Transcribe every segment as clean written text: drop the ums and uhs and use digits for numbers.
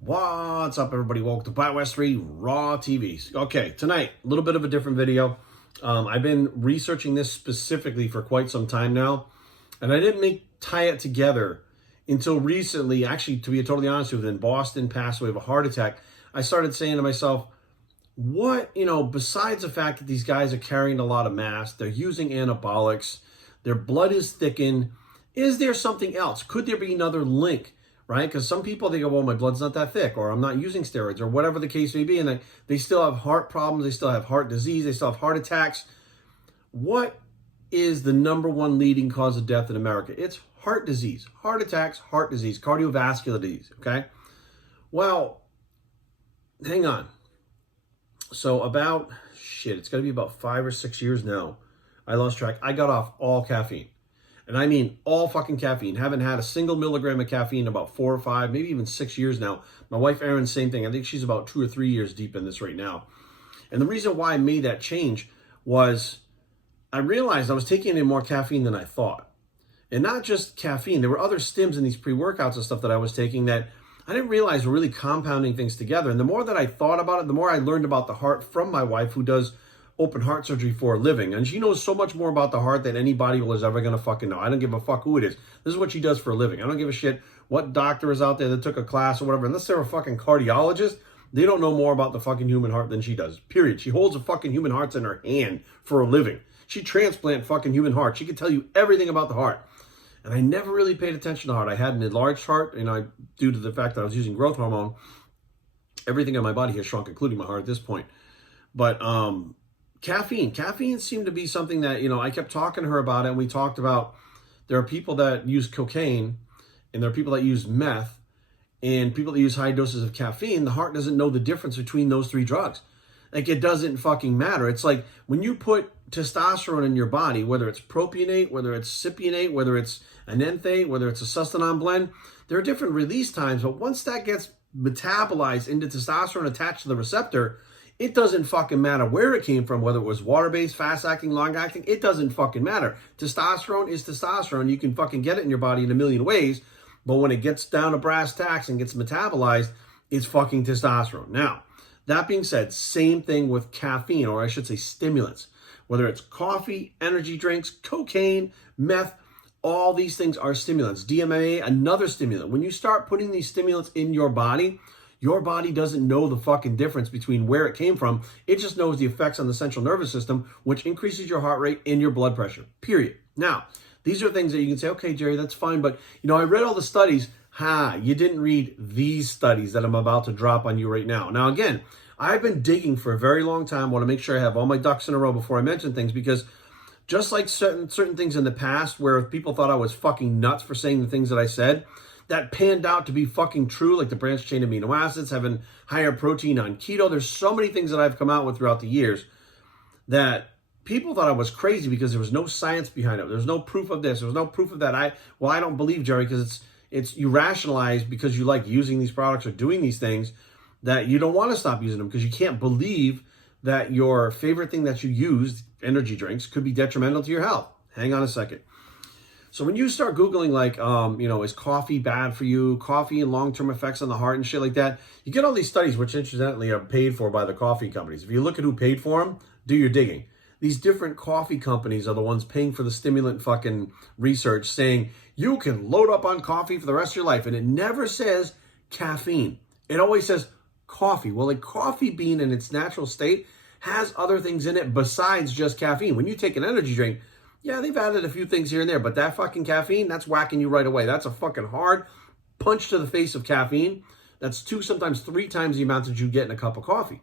What's up, everybody? Welcome to Black West 3 Raw TVs. Okay, tonight, a little bit of a different video. I've been researching this specifically for quite some time now, and I didn't tie it together until recently. Actually, to be totally honest with you, in Boston, passed away of a heart attack. I started saying to myself, besides the fact that these guys are carrying a lot of mass, they're using anabolics, their blood is thickened, is there something else? Could there be another link? Right? Because some people, they go, well, my blood's not that thick, or I'm not using steroids, or whatever the case may be, and they still have heart problems, they still have heart disease, they still have heart attacks. What is the number one leading cause of death in America? It's heart disease, heart attacks, heart disease, cardiovascular disease, okay? Well, hang on. So it's got to be about 5 or 6 years now. I lost track. I got off all caffeine. And I mean all fucking caffeine. Haven't had a single milligram of caffeine in about 4 or 5, maybe even 6 years now. My wife, Erin, same thing. I think she's about 2 or 3 years deep in this right now. And the reason why I made that change was I realized I was taking in more caffeine than I thought. And not just caffeine. There were other stims in these pre-workouts and stuff that I was taking that I didn't realize were really compounding things together. And the more that I thought about it, the more I learned about the heart from my wife, who does open heart surgery for a living. And she knows so much more about the heart than any bodybuilder is ever going to fucking know. I don't give a fuck who it is. This is what she does for a living. I don't give a shit what doctor is out there that took a class or whatever. Unless they're a fucking cardiologist, they don't know more about the fucking human heart than she does. Period. She holds a fucking human hearts in her hand for a living. She transplant fucking human heart. She can tell you everything about the heart. And I never really paid attention to heart. I had an enlarged heart, due to the fact that I was using growth hormone, everything in my body has shrunk, including my heart at this point. But Caffeine seemed to be something that, I kept talking to her about it, and we talked about there are people that use cocaine, and there are people that use meth, and people that use high doses of caffeine. The heart doesn't know the difference between those three drugs. Like, it doesn't fucking matter. It's like when you put testosterone in your body, whether it's propionate, whether it's cypionate, whether it's an enthate, whether it's a sustanon blend, there are different release times, but once that gets metabolized into testosterone attached to the receptor, it doesn't fucking matter where it came from, whether it was water-based, fast-acting, long-acting, it doesn't fucking matter. Testosterone is testosterone. You can fucking get it in your body in a million ways, but when it gets down to brass tacks and gets metabolized, it's fucking testosterone. Now, that being said, same thing with caffeine, or I should say stimulants. Whether it's coffee, energy drinks, cocaine, meth, all these things are stimulants. DMAA, another stimulant. When you start putting these stimulants in your body doesn't know the fucking difference between where it came from. It just knows the effects on the central nervous system, which increases your heart rate and your blood pressure, period. Now, these are things that you can say, okay, Jerry, that's fine. But, I read all the studies. You didn't read these studies that I'm about to drop on you right now. Now, again, I've been digging for a very long time. I want to make sure I have all my ducks in a row before I mention things, because just like certain things in the past where people thought I was fucking nuts for saying the things that I said, that panned out to be fucking true, like the branched chain amino acids, having higher protein on keto. There's so many things that I've come out with throughout the years that people thought I was crazy because there was no science behind it. There was no proof of this. There was no proof of that. I don't believe, Jerry, because it's you rationalize because you like using these products or doing these things that you don't want to stop using them because you can't believe that your favorite thing that you use, energy drinks, could be detrimental to your health. Hang on a second. So when you start Googling, is coffee bad for you, coffee and long-term effects on the heart and shit like that, you get all these studies, which incidentally are paid for by the coffee companies. If you look at who paid for them, do your digging. These different coffee companies are the ones paying for the stimulant fucking research, saying you can load up on coffee for the rest of your life. And it never says caffeine. It always says coffee. Well, a coffee bean in its natural state has other things in it besides just caffeine. When you take an energy drink, yeah, they've added a few things here and there, but that fucking caffeine, that's whacking you right away. That's a fucking hard punch to the face of caffeine. That's 2, sometimes 3 times the amount that you get in a cup of coffee.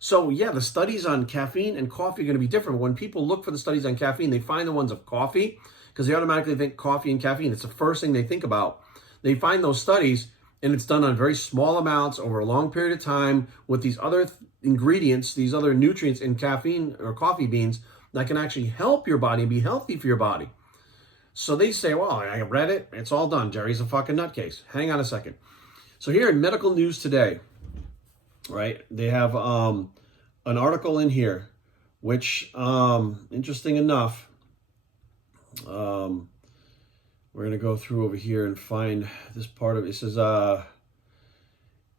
So yeah, the studies on caffeine and coffee are going to be different. When people look for the studies on caffeine, they find the ones of coffee because they automatically think coffee and caffeine. It's the first thing they think about. They find those studies, and it's done on very small amounts over a long period of time with these other ingredients, these other nutrients in caffeine or coffee beans that can actually help your body and be healthy for your body. So they say, well, I read it. It's all done. Jerry's a fucking nutcase. Hang on a second. So here in Medical News Today, right, they have an article in here, which, interesting enough, we're going to go through over here and find this part of it. It says,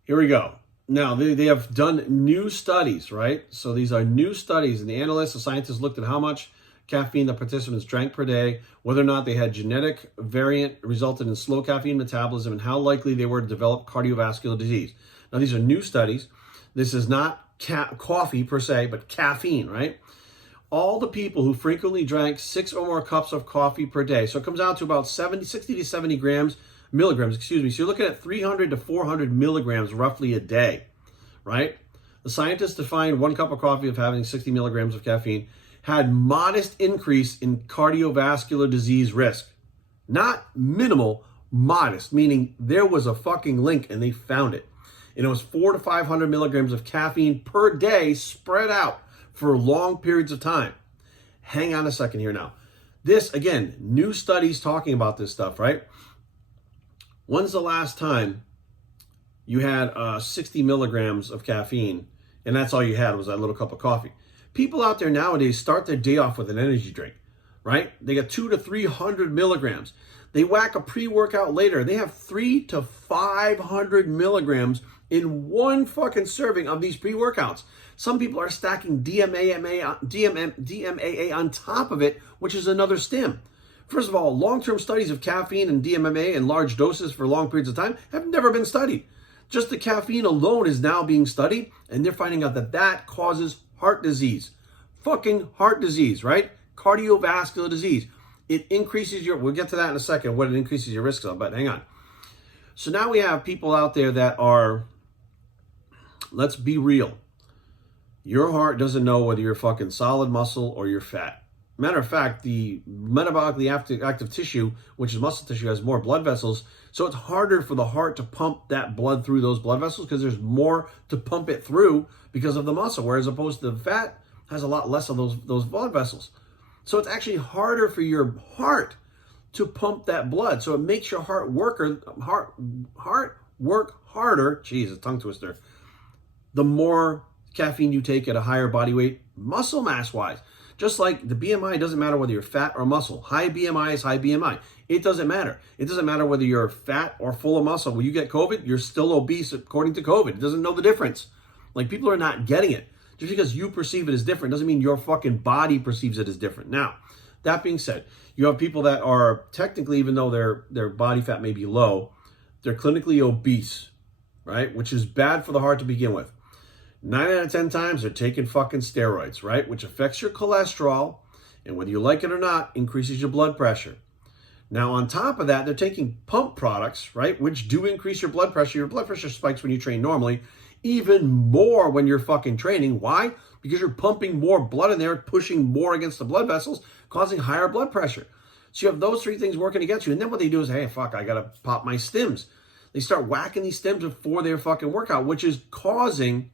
Here we go. Now, they have done new studies, right? So these are new studies, and the scientists looked at how much caffeine the participants drank per day, whether or not they had genetic variant resulted in slow caffeine metabolism, and how likely they were to develop cardiovascular disease. Now, these are new studies. This is not coffee per se, but caffeine, right? All the people who frequently drank 6 or more cups of coffee per day, so it comes out to about 60 to 70 milligrams, excuse me. So you're looking at 300 to 400 milligrams roughly a day, right? The scientists defined 1 cup of coffee of having 60 milligrams of caffeine had modest increase in cardiovascular disease risk. Not minimal, modest, meaning there was a fucking link and they found it. And it was 400 to 500 milligrams of caffeine per day spread out for long periods of time. Hang on a second here now. This, again, new studies talking about this stuff, right? When's the last time you had 60 milligrams of caffeine and that's all you had was that little cup of coffee? People out there nowadays start their day off with an energy drink, right? They got 200 to 300 milligrams. They whack a pre-workout later. They have 300 to 500 milligrams in one fucking serving of these pre-workouts. Some people are stacking DMAA on top of it, which is another stim. First of all, long-term studies of caffeine and DMAA in large doses for long periods of time have never been studied. Just the caffeine alone is now being studied, and they're finding out that that causes heart disease. Fucking heart disease, right? Cardiovascular disease. It increases your, we'll get to that in a second, what it increases your risks of, but hang on. So now we have people out there that are, let's be real. Your heart doesn't know whether you're fucking solid muscle or you're fat. Matter of fact, the metabolically active tissue, which is muscle tissue, has more blood vessels. So it's harder for the heart to pump that blood through those blood vessels because there's more to pump it through because of the muscle. Whereas opposed to the fat has a lot less of those blood vessels. So it's actually harder for your heart to pump that blood. So it makes your heart work harder. Jeez, a tongue twister. The more caffeine you take at a higher body weight, muscle mass wise. Just like the BMI doesn't matter whether you're fat or muscle. High BMI is high BMI. It doesn't matter. It doesn't matter whether you're fat or full of muscle. When you get COVID, you're still obese according to COVID. It doesn't know the difference. Like, people are not getting it. Just because you perceive it as different doesn't mean your fucking body perceives it as different. Now, that being said, you have people that are technically, even though their body fat may be low, they're clinically obese, right? Which is bad for the heart to begin with. 9 out of 10 times they're taking fucking steroids, right? Which affects your cholesterol, and whether you like it or not, increases your blood pressure. Now, on top of that, they're taking pump products, right? Which do increase your blood pressure. Your blood pressure spikes when you train normally, even more when you're fucking training. Why? Because you're pumping more blood in there, pushing more against the blood vessels, causing higher blood pressure. So you have those three things working against you. And then what they do is, hey, fuck, I got to pop my stims. They start whacking these stims before their fucking workout, which is causing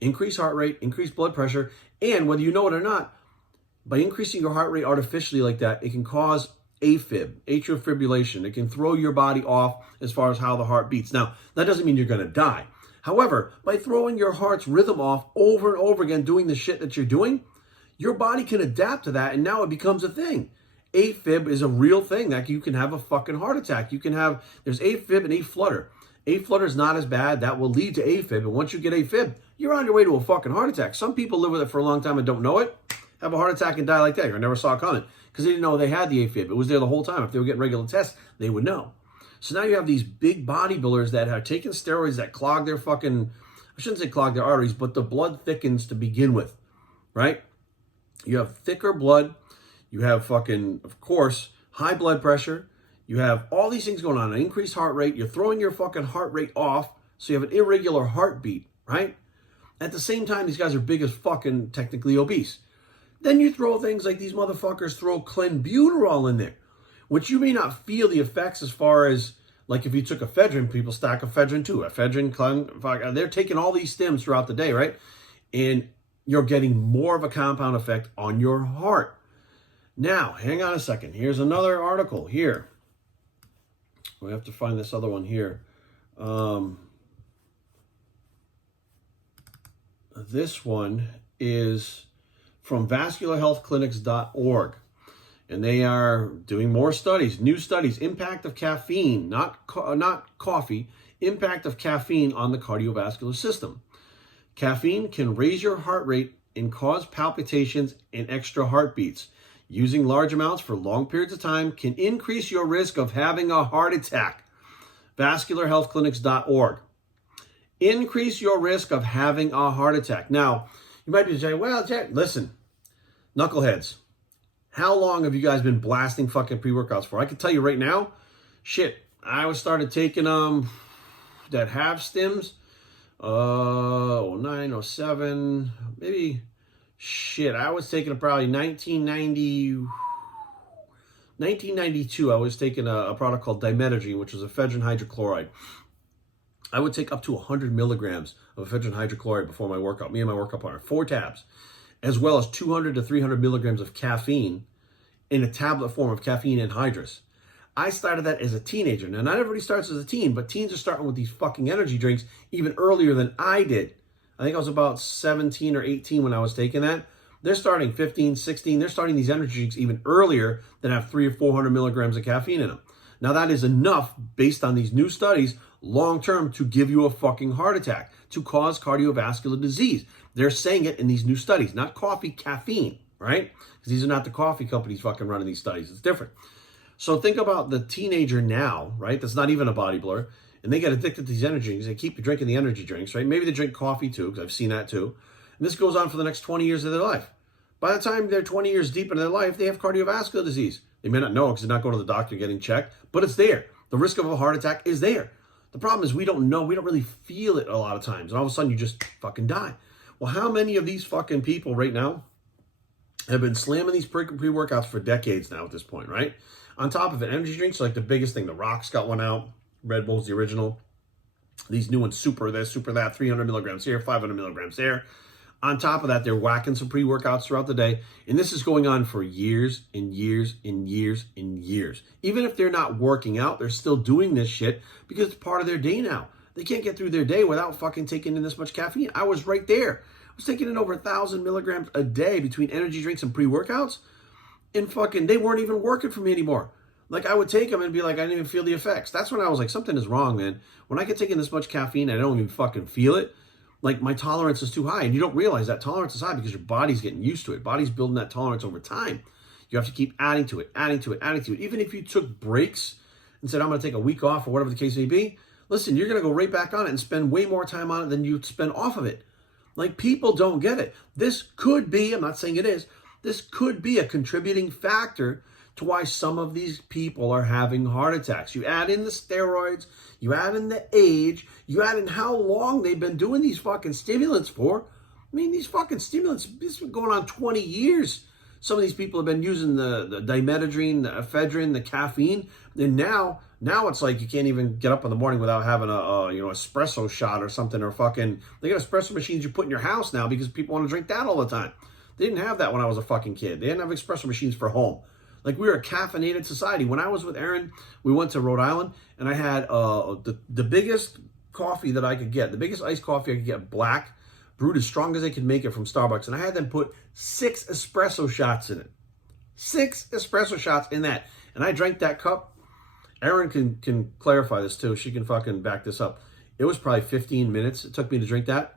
increased heart rate, increased blood pressure, and whether you know it or not, by increasing your heart rate artificially like that, it can cause AFib, atrial fibrillation. It can throw your body off as far as how the heart beats. Now, that doesn't mean you're going to die. However, by throwing your heart's rhythm off over and over again, doing the shit that you're doing, your body can adapt to that, and now it becomes a thing. AFib is a real thing. Like, you can have a fucking heart attack. There's AFib and aflutter. Aflutter is not as bad. That will lead to AFib. And once you get AFib, you're on your way to a fucking heart attack. Some people live with it for a long time and don't know it, have a heart attack and die like that. I never saw it coming because they didn't know they had the AFib. It was there the whole time. If they were getting regular tests, they would know. So now you have these big bodybuilders that are taking steroids that clog their fucking, I shouldn't say clog their arteries, but the blood thickens to begin with, right? You have thicker blood. You have fucking, of course, high blood pressure. You have all these things going on, an increased heart rate. You're throwing your fucking heart rate off, so you have an irregular heartbeat, right? At the same time, these guys are big as fucking technically obese. Then you throw things like these motherfuckers throw clenbuterol in there, which you may not feel the effects as far as, like if you took ephedrine, people stack ephedrine too. Ephedrine, they're taking all these stims throughout the day, right? And you're getting more of a compound effect on your heart. Now, hang on a second. Here's another article here. We have to find this other one here. This one is from vascularhealthclinics.org. and they are doing more studies, new studies, impact of caffeine, not coffee, impact of caffeine on the cardiovascular system. Caffeine can raise your heart rate and cause palpitations and extra heartbeats. Using large amounts for long periods of time can increase your risk of having a heart attack. Vascularhealthclinics.org. Increase your risk of having a heart attack. Now, you might be saying, well, Jack, listen, knuckleheads, how long have you guys been blasting fucking pre-workouts for? I can tell you right now, shit, I started taking that half stims, 09, 07, maybe, shit, I was taking probably 1992, I was taking a product called dimetodrine, which was ephedrine hydrochloride. I would take up to 100 milligrams of ephedrine hydrochloride before my workout, me and my workout partner, 4 tabs, as well as 200 to 300 milligrams of caffeine in a tablet form of caffeine anhydrous. I started that as a teenager. Now, not everybody starts as a teen, but teens are starting with these fucking energy drinks even earlier than I did. I think I was about 17 or 18 when I was taking that. They're starting 15, 16. They're starting these energy drinks even earlier than have 300 or 400 milligrams of caffeine in them. Now, that is enough, based on these new studies, long-term, to give you a fucking heart attack, to cause cardiovascular disease. They're saying it in these new studies, not coffee, caffeine, right? Because these are not the coffee companies fucking running these studies. It's different. So think about the teenager now, right? That's not even a bodybuilder, and they get addicted to these energy drinks. They keep drinking the energy drinks, right? Maybe they drink coffee too, because I've seen that too. And this goes on for the next 20 years of their life. By the time they're 20 years deep into their life, they have cardiovascular disease. They may not know because they're not going to the doctor getting checked, but it's there. The risk of a heart attack is there. The problem is we don't know. We don't really feel it a lot of times. And all of a sudden you just fucking die. Well, how many of these fucking people right now have been slamming these pre-workouts for decades now at this point, right? On top of it, energy drinks are like the biggest thing. The Rock's got one out. Red Bull's the original. These new ones, super this, super that, 300 milligrams here, 500 milligrams there. On top of that, they're whacking some pre-workouts throughout the day. And this is going on for years and years and years and years. Even if they're not working out, they're still doing this shit because it's part of their day now. They can't get through their day without fucking taking in this much caffeine. I was right there. I was taking in over 1,000 milligrams a day between energy drinks and pre-workouts. And fucking, they weren't even working for me anymore. Like, I would take them and be like, I didn't even feel the effects. That's when I was like, something is wrong, man. When I get taking this much caffeine, I don't even fucking feel it. Like, my tolerance is too high. And you don't realize that tolerance is high because your body's getting used to it. Body's building that tolerance over time. You have to keep adding to it, adding to it, adding to it. Even if you took breaks and said, I'm going to take a week off or whatever the case may be, listen, you're going to go right back on it and spend way more time on it than you'd spend off of it. Like, people don't get it. This could be, I'm not saying it is, this could be a contributing factor to why some of these people are having heart attacks. You add in the steroids, you add in the age, you add in how long they've been doing these fucking stimulants for. I mean, these fucking stimulants, this has been going on 20 years. Some of these people have been using the dimetodrine, the ephedrine, the caffeine, and now it's like you can't even get up in the morning without having a espresso shot or something, or fucking, they got espresso machines you put in your house now because people want to drink that all the time. They didn't have that when I was a fucking kid. They didn't have espresso machines for home. Like, we were a caffeinated society. When I was with Aaron, we went to Rhode Island, and I had the biggest coffee that I could get, the biggest iced coffee I could get, black, brewed as strong as they could make it from Starbucks, and I had them put 6 espresso shots in it. 6 espresso shots in that. And I drank that cup. Aaron can clarify this too. She can fucking back this up. It was probably 15 minutes it took me to drink that.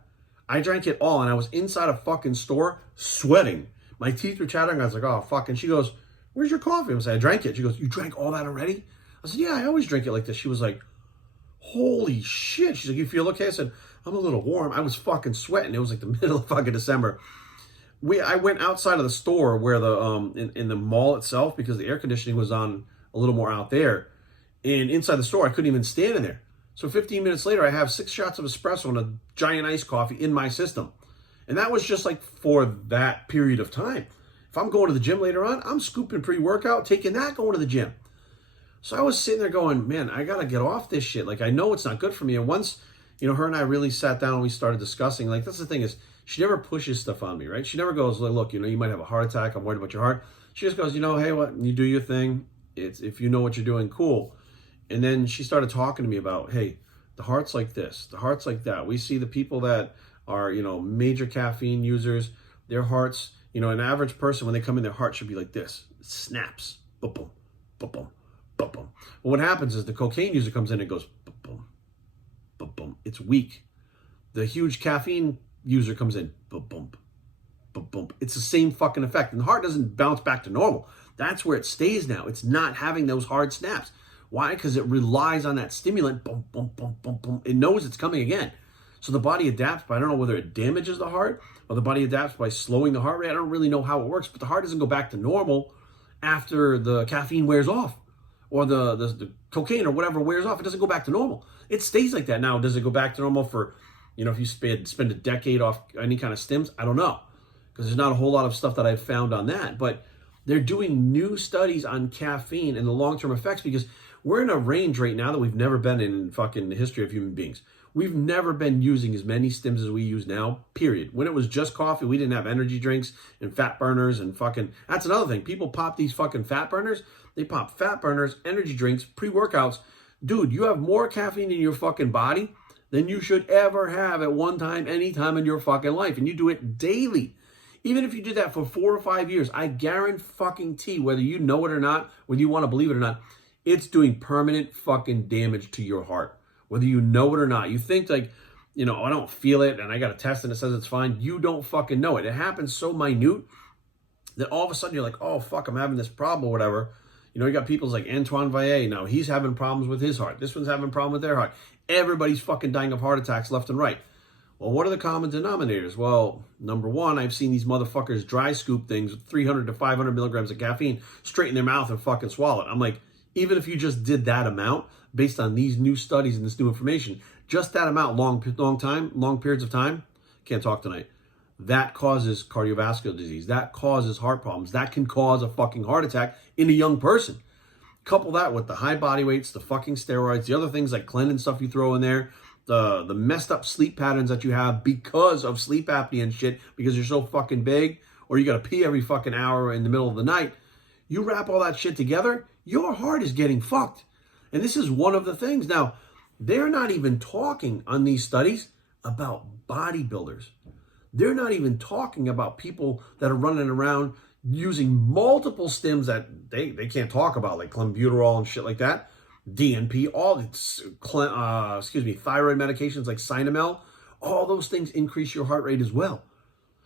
I drank it all, and I was inside a fucking store sweating. My teeth were chattering. I was like, oh, fuck. And she goes, where's your coffee? I was like, I drank it. She goes, you drank all that already? I said, yeah, I always drink it like this. She was like, holy shit. She's like, you feel okay? I said, I'm a little warm. I was fucking sweating. It was like the middle of fucking December. I went outside of the store where in the mall itself, because the air conditioning was on a little more out there. And inside the store, I couldn't even stand in there. So 15 minutes later, I have 6 shots of espresso and a giant iced coffee in my system. And that was just like for that period of time. If I'm going to the gym later on, I'm scooping pre-workout, taking that, going to the gym. So I was sitting there going, man, I got to get off this shit. Like, I know it's not good for me. And once, her and I really sat down and we started discussing, like, that's the thing is, she never pushes stuff on me, right? She never goes, look, you might have a heart attack. I'm worried about your heart. She just goes, hey, what? You do your thing. If you know what you're doing, cool. And then she started talking to me about, hey, the heart's like this. The heart's like that. We see the people that are, major caffeine users, their hearts, an average person, when they come in, their heart should be like this. snaps. Boom, boom, boom, boom, boom, boom. Well, what happens is the cocaine user comes in and goes boom, boom, boom, boom. It's weak. The huge caffeine user comes in, boom, boom, boom, boom. It's the same fucking effect. And the heart doesn't bounce back to normal. That's where it stays now. It's not having those hard snaps. Why? Because it relies on that stimulant, boom, boom, boom, boom, boom. It knows it's coming again. So the body adapts, but I don't know whether it damages the heart or the body adapts by slowing the heart rate. I don't really know how it works, but the heart doesn't go back to normal after the caffeine wears off or the cocaine or whatever wears off. It doesn't go back to normal. It stays like that. Now, does it go back to normal for, if you spend a decade off any kind of stims? I don't know, because there's not a whole lot of stuff that I've found on that. But they're doing new studies on caffeine and the long-term effects, because we're in a range right now that we've never been in fucking the history of human beings. We've never been using as many stims as we use now, period. When it was just coffee, we didn't have energy drinks and fat burners and fucking... That's another thing. People pop these fucking fat burners. They pop fat burners, energy drinks, pre-workouts. Dude, you have more caffeine in your fucking body than you should ever have at one time, any time in your fucking life. And you do it daily. Even if you did that for 4 or 5 years, I guarantee, whether you know it or not, whether you want to believe it or not, it's doing permanent fucking damage to your heart. Whether you know it or not. You think like, I don't feel it and I got a test and it says it's fine. You don't fucking know it. It happens so minute that all of a sudden you're like, oh, fuck, I'm having this problem or whatever. You got people like Antoine Vaillet now. He's having problems with his heart. This one's having a problem with their heart. Everybody's fucking dying of heart attacks left and right. Well, what are the common denominators? Well, number one, I've seen these motherfuckers dry scoop things with 300 to 500 milligrams of caffeine straight in their mouth and fucking swallow it. I'm like, even if you just did that amount, based on these new studies and this new information, just that amount, long periods of time, can't talk tonight, that causes cardiovascular disease. That causes heart problems. That can cause a fucking heart attack in a young person. Couple that with the high body weights, the fucking steroids, the other things like Clen and stuff you throw in there, the messed up sleep patterns that you have because of sleep apnea and shit, because you're so fucking big, or you got to pee every fucking hour in the middle of the night. You wrap all that shit together, your heart is getting fucked. And this is one of the things. Now, they're not even talking on these studies about bodybuilders. They're not even talking about people that are running around using multiple stims that they can't talk about, like clenbuterol and shit like that, DNP, all thyroid medications like Cinnamel. All those things increase your heart rate as well.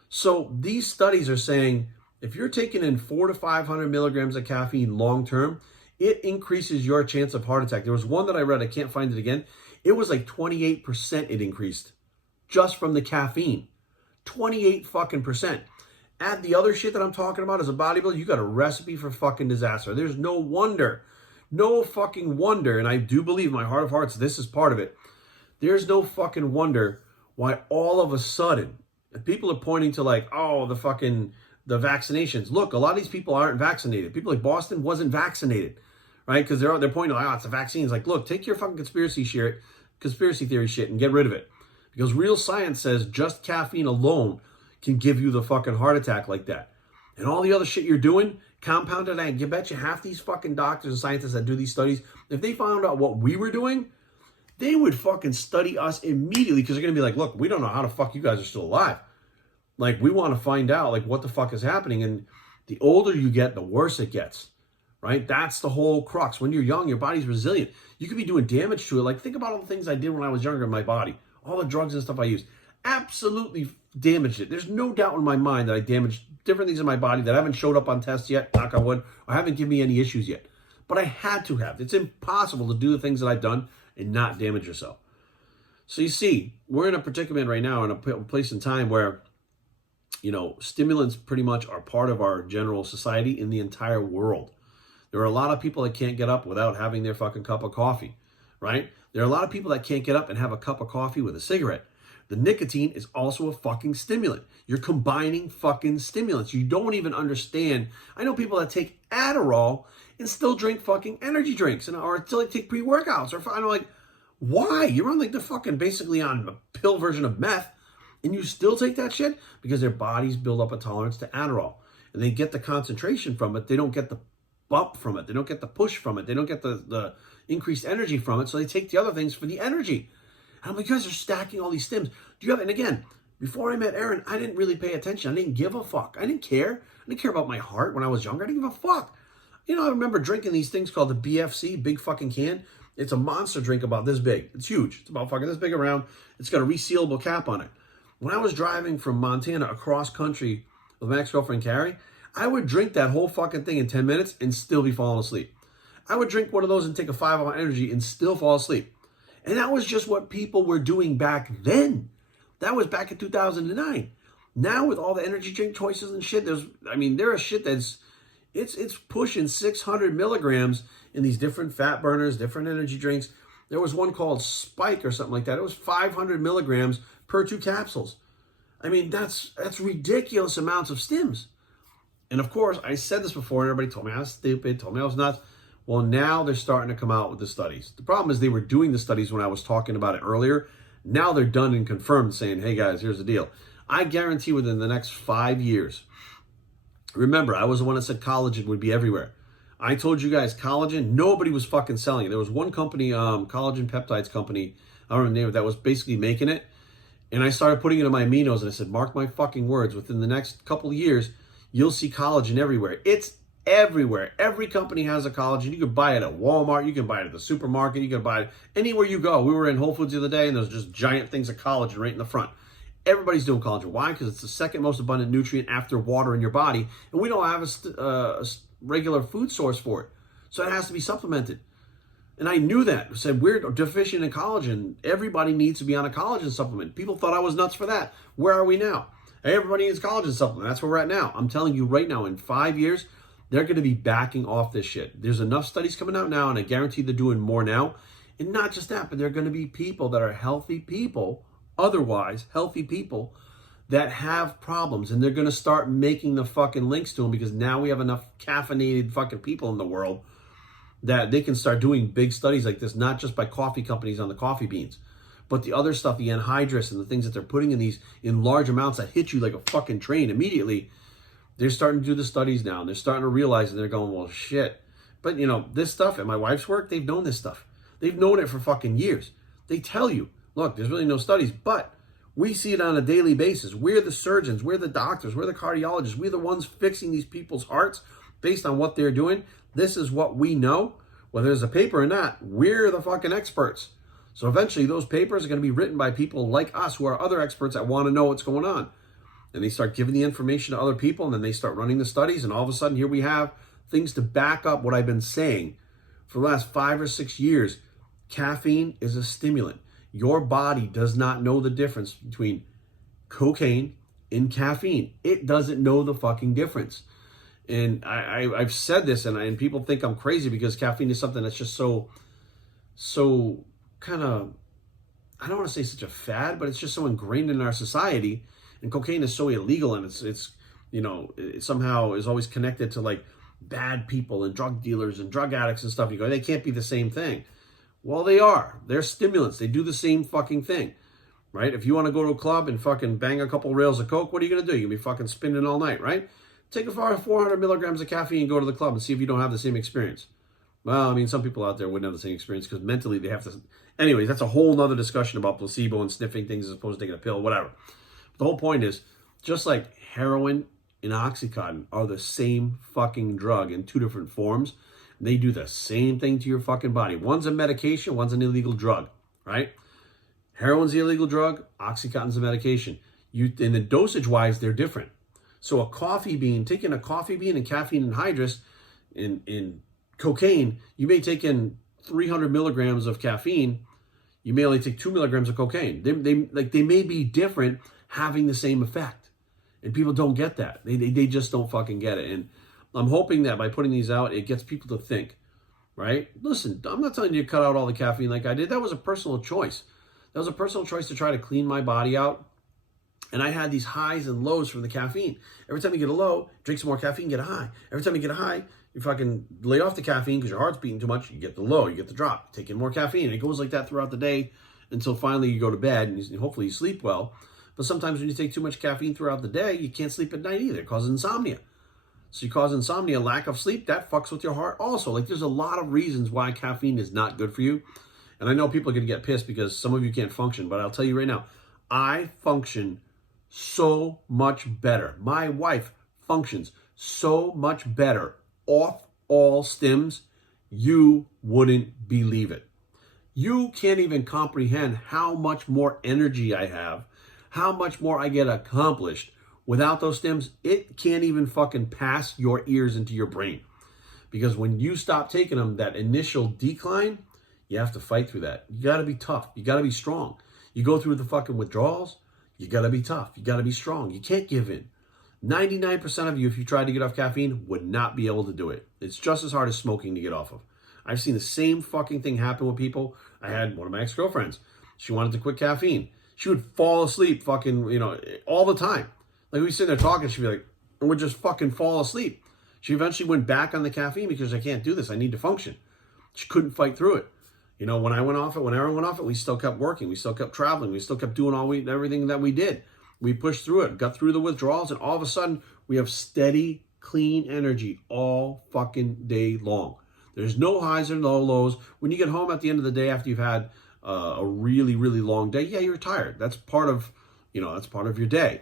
So these studies are saying if you're taking in 400 to 500 milligrams of caffeine long term, it increases your chance of heart attack. There was one that I read, I can't find it again. It was like 28% it increased just from the caffeine. 28 fucking percent. Add the other shit that I'm talking about as a bodybuilder, you got a recipe for fucking disaster. There's no fucking wonder, and I do believe in my heart of hearts, this is part of it. There's no fucking wonder why all of a sudden, people are pointing to like, oh, the vaccinations. Look, a lot of these people aren't vaccinated. People like Boston wasn't vaccinated, right? Because they're pointing like, oh, it's the vaccines. Like, look, take your fucking conspiracy theory shit and get rid of it. Because real science says just caffeine alone can give you the fucking heart attack like that. And all the other shit you're doing, compounded, and you bet you half these fucking doctors and scientists that do these studies, if they found out what we were doing, they would fucking study us immediately, because they're going to be like, look, we don't know how the fuck you guys are still alive. Like, we want to find out, like, what the fuck is happening. And the older you get, the worse it gets, right? That's the whole crux. When you're young, your body's resilient. You could be doing damage to it. Like, think about all the things I did when I was younger in my body. All the drugs and stuff I used. Absolutely damaged it. There's no doubt in my mind that I damaged different things in my body that haven't showed up on tests yet, knock on wood, or haven't given me any issues yet. But I had to have. It's impossible to do the things that I've done and not damage yourself. So you see, we're in a predicament right now, in a place in time where, stimulants pretty much are part of our general society in the entire world. There are a lot of people that can't get up without having their fucking cup of coffee, right? There are a lot of people that can't get up and have a cup of coffee with a cigarette. The nicotine is also a fucking stimulant. You're combining fucking stimulants. You don't even understand. I know people that take Adderall and still drink fucking energy drinks, or still take pre-workouts. I'm like, why? You're on like the fucking basically on a pill version of meth, and you still take that shit? Because their bodies build up a tolerance to Adderall. And they get the concentration from it. They don't get the bump from it. They don't get the push from it. They don't get the increased energy from it. So they take the other things for the energy. And I'm like, you guys are stacking all these stims. Do you have, and again, Before I met Aaron, I didn't really pay attention. I didn't give a fuck. I didn't care. I didn't care about my heart when I was younger. I didn't give a fuck. You know, I remember drinking these things called the BFC, big fucking can. It's a monster drink about this big. It's huge. It's about fucking this big around. It's got a resealable cap on it. When I was driving from Montana across country with my ex-girlfriend Carrie, I would drink that whole fucking thing in 10 minutes and still be falling asleep. I would drink one of those and take a 5-hour energy and still fall asleep. And that was just what people were doing back then. That was back in 2009. Now with all the energy drink choices and shit, there is shit that's, it's pushing 600 milligrams in these different fat burners, different energy drinks. There was one called Spike or something like that. It was 500 milligrams per 2 capsules. I mean, that's ridiculous amounts of stims. And of course, I said this before, and everybody told me I was stupid, told me I was nuts. Well, now they're starting to come out with the studies. The problem is they were doing the studies when I was talking about it earlier. Now they're done and confirmed, saying, hey guys, here's the deal. I guarantee within the next 5 years, remember, I was the one that said collagen would be everywhere. I told you guys collagen, nobody was fucking selling it. There was one company, collagen peptides company, I don't remember the name of it, that was basically making it. And I started putting it in my aminos and I said, mark my fucking words, within the next couple of years, you'll see collagen everywhere. It's everywhere. Every company has a collagen. You can buy it at Walmart. You can buy it at the supermarket. You can buy it anywhere you go. We were in Whole Foods the other day and there's just giant things of collagen right in the front. Everybody's doing collagen. Why? Because it's the second most abundant nutrient after water in your body. And we don't have a regular food source for it. So it has to be supplemented. And I knew that. I said, we're deficient in collagen. Everybody needs to be on a collagen supplement. People thought I was nuts for that. Where are we now? Everybody needs collagen supplement. That's where we're at now. I'm telling you right now, in 5 years, they're going to be backing off this shit. There's enough studies coming out now, and I guarantee they're doing more now. And not just that, but there are going to be people that are healthy people, otherwise healthy people, that have problems. And they're going to start making the fucking links to them because now we have enough caffeinated fucking people in the world that they can start doing big studies like this, not just by coffee companies on the coffee beans, but the other stuff, the anhydrous and the things that they're putting in these in large amounts that hit you like a fucking train immediately. They're starting to do the studies now, and they're starting to realize, and they're going, well, shit. But, you know, this stuff at my wife's work, they've known this stuff. They've known it for fucking years. They tell you, look, there's really no studies, but we see it on a daily basis. We're the surgeons, we're the doctors, we're the cardiologists, we're the ones fixing these people's hearts based on what they're doing. This is what we know. Whether there's a paper or not, we're the fucking experts. So eventually those papers are going to be written by people like us who are other experts that want to know what's going on. And they start giving the information to other people, and then they start running the studies, and all of a sudden here we have things to back up what I've been saying for the last 5 or 6 years. Caffeine is a stimulant. Your body does not know the difference between cocaine and caffeine. It doesn't know the fucking difference. And I've said this, and people think I'm crazy because caffeine is something that's just so kind of, I don't want to say such a fad, but it's just so ingrained in our society. And cocaine is so illegal, and it's you know, it somehow is always connected to like bad people and drug dealers and drug addicts and stuff. You go, they can't be the same thing. Well, they are. They're stimulants. They do the same fucking thing, right? If you want to go to a club and fucking bang a couple rails of coke, what are you going to do? You're going to be fucking spinning all night, right? Take a 400 milligrams of caffeine and go to the club and see if you don't have the same experience. Well, I mean, some people out there wouldn't have the same experience because mentally they have to. Anyways, that's a whole nother discussion about placebo and sniffing things as opposed to taking a pill, whatever. The whole point is, just like heroin and Oxycontin are the same fucking drug in 2 different forms, they do the same thing to your fucking body. One's a medication, one's an illegal drug, right? Heroin's the illegal drug, Oxycontin's a medication. And the dosage-wise, they're different. So a coffee bean, taking a coffee bean and caffeine anhydrous in cocaine, you may take in 300 milligrams of caffeine, you may only take 2 milligrams of cocaine. They may be different, having the same effect. And people don't get that. They just don't fucking get it. And I'm hoping that by putting these out, it gets people to think, right? Listen, I'm not telling you to cut out all the caffeine like I did. That was a personal choice. That was a personal choice to try to clean my body out. And I had these highs and lows from the caffeine. Every time you get a low, drink some more caffeine, get a high. Every time you get a high, you fucking lay off the caffeine because your heart's beating too much. You get the low, you get the drop. Take in more caffeine. And it goes like that throughout the day until finally you go to bed and hopefully you sleep well. But sometimes when you take too much caffeine throughout the day, you can't sleep at night either. It causes insomnia. So you cause insomnia, lack of sleep, that fucks with your heart also. Like there's a lot of reasons why caffeine is not good for you. And I know people are going to get pissed because some of you can't function. But I'll tell you right now, I function so much better. My wife functions so much better off all stims. You wouldn't believe it. You can't even comprehend how much more energy I have, how much more I get accomplished without those stims. It can't even fucking pass your ears into your brain. Because when you stop taking them, that initial decline, you have to fight through that. You got to be tough. You got to be strong. You go through the fucking withdrawals, you got to be tough. You got to be strong. You can't give in. 99% of you, if you tried to get off caffeine, would not be able to do it. It's just as hard as smoking to get off of. I've seen the same fucking thing happen with people. I had one of my ex-girlfriends. She wanted to quit caffeine. She would fall asleep fucking, all the time. Like we'd sit there talking, she'd be like, and would just fucking fall asleep. She eventually went back on the caffeine because I can't do this. I need to function. She couldn't fight through it. When I went off it, when Aaron went off it, we still kept working. We still kept traveling. We still kept doing everything that we did. We pushed through it, got through the withdrawals, and all of a sudden, we have steady, clean energy all fucking day long. There's no highs or no lows. When you get home at the end of the day after you've had a really, really long day, yeah, you're tired. That's part of, that's part of your day.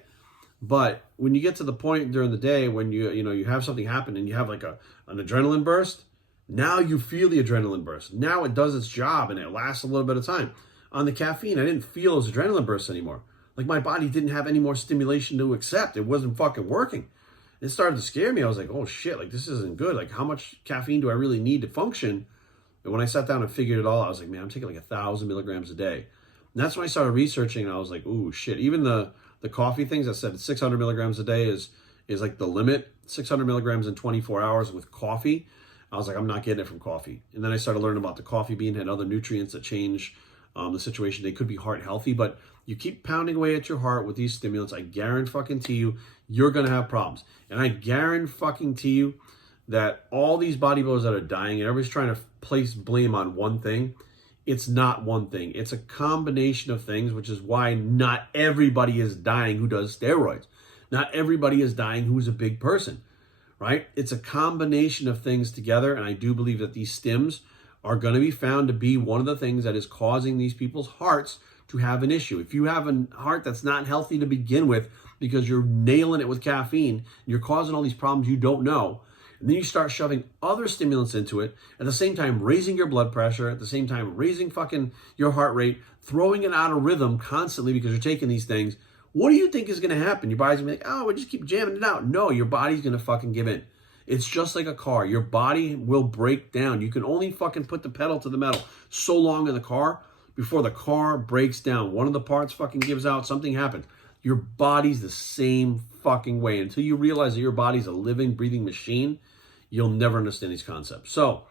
But when you get to the point during the day when you have something happen and you have like an adrenaline burst, now you feel the adrenaline burst. Now it does its job and it lasts a little bit of time. On the caffeine, I didn't feel those adrenaline bursts anymore. Like my body didn't have any more stimulation to accept. It wasn't fucking working. It started to scare me. I was like, oh shit, like this isn't good. Like how much caffeine do I really need to function? And when I sat down and figured it all out, I was like, man, I'm taking like 1,000 milligrams a day. And that's when I started researching and I was like, ooh shit. Even the coffee things, I said 600 milligrams a day is like the limit. 600 milligrams in 24 hours with coffee. I was like, I'm not getting it from coffee. And then I started learning about the coffee bean had other nutrients that change the situation. They could be heart healthy, but you keep pounding away at your heart with these stimulants, I guarantee you, you're going to have problems. And I guarantee you that all these bodybuilders that are dying, and everybody's trying to place blame on one thing, it's not one thing. It's a combination of things, which is why not everybody is dying who does steroids. Not everybody is dying who's a big person, right? It's a combination of things together, and I do believe that these stims are going to be found to be one of the things that is causing these people's hearts to have an issue. If you have a heart that's not healthy to begin with because you're nailing it with caffeine, you're causing all these problems you don't know, and then you start shoving other stimulants into it, at the same time raising your blood pressure, at the same time raising fucking your heart rate, throwing it out of rhythm constantly because you're taking these things, what do you think is going to happen? Your body's going to be like, oh, we just keep jamming it out. No, your body's going to fucking give in. It's just like a car. Your body will break down. You can only fucking put the pedal to the metal so long in the car before the car breaks down. One of the parts fucking gives out, something happens. Your body's the same fucking way. Until you realize that your body's a living, breathing machine, you'll never understand these concepts. So,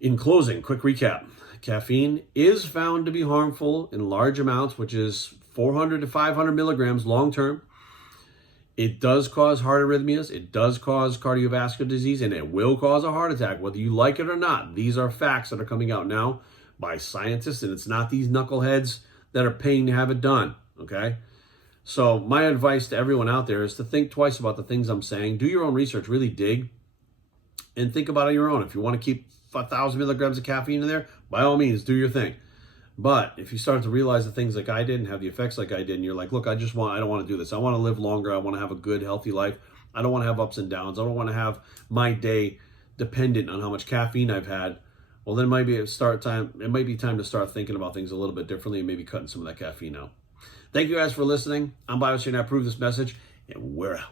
in closing, quick recap. Caffeine is found to be harmful in large amounts, which is 400 to 500 milligrams long-term. It does cause heart arrhythmias. It does cause cardiovascular disease, and it will cause a heart attack, whether you like it or not. These are facts that are coming out now by scientists, and it's not these knuckleheads that are paying to have it done, okay? So my advice to everyone out there is to think twice about the things I'm saying. Do your own research, really dig, and think about it on your own. If you want to keep 1,000 milligrams of caffeine in there, by all means, do your thing. But if you start to realize the things like I did and have the effects like I did, and you're like, look, I don't want to do this. I want to live longer. I want to have a good, healthy life. I don't want to have ups and downs. I don't want to have my day dependent on how much caffeine I've had. Well, then it might be time to start thinking about things a little bit differently and maybe cutting some of that caffeine out. Thank you guys for listening. I'm BioSharing. I approve this message, and we're out.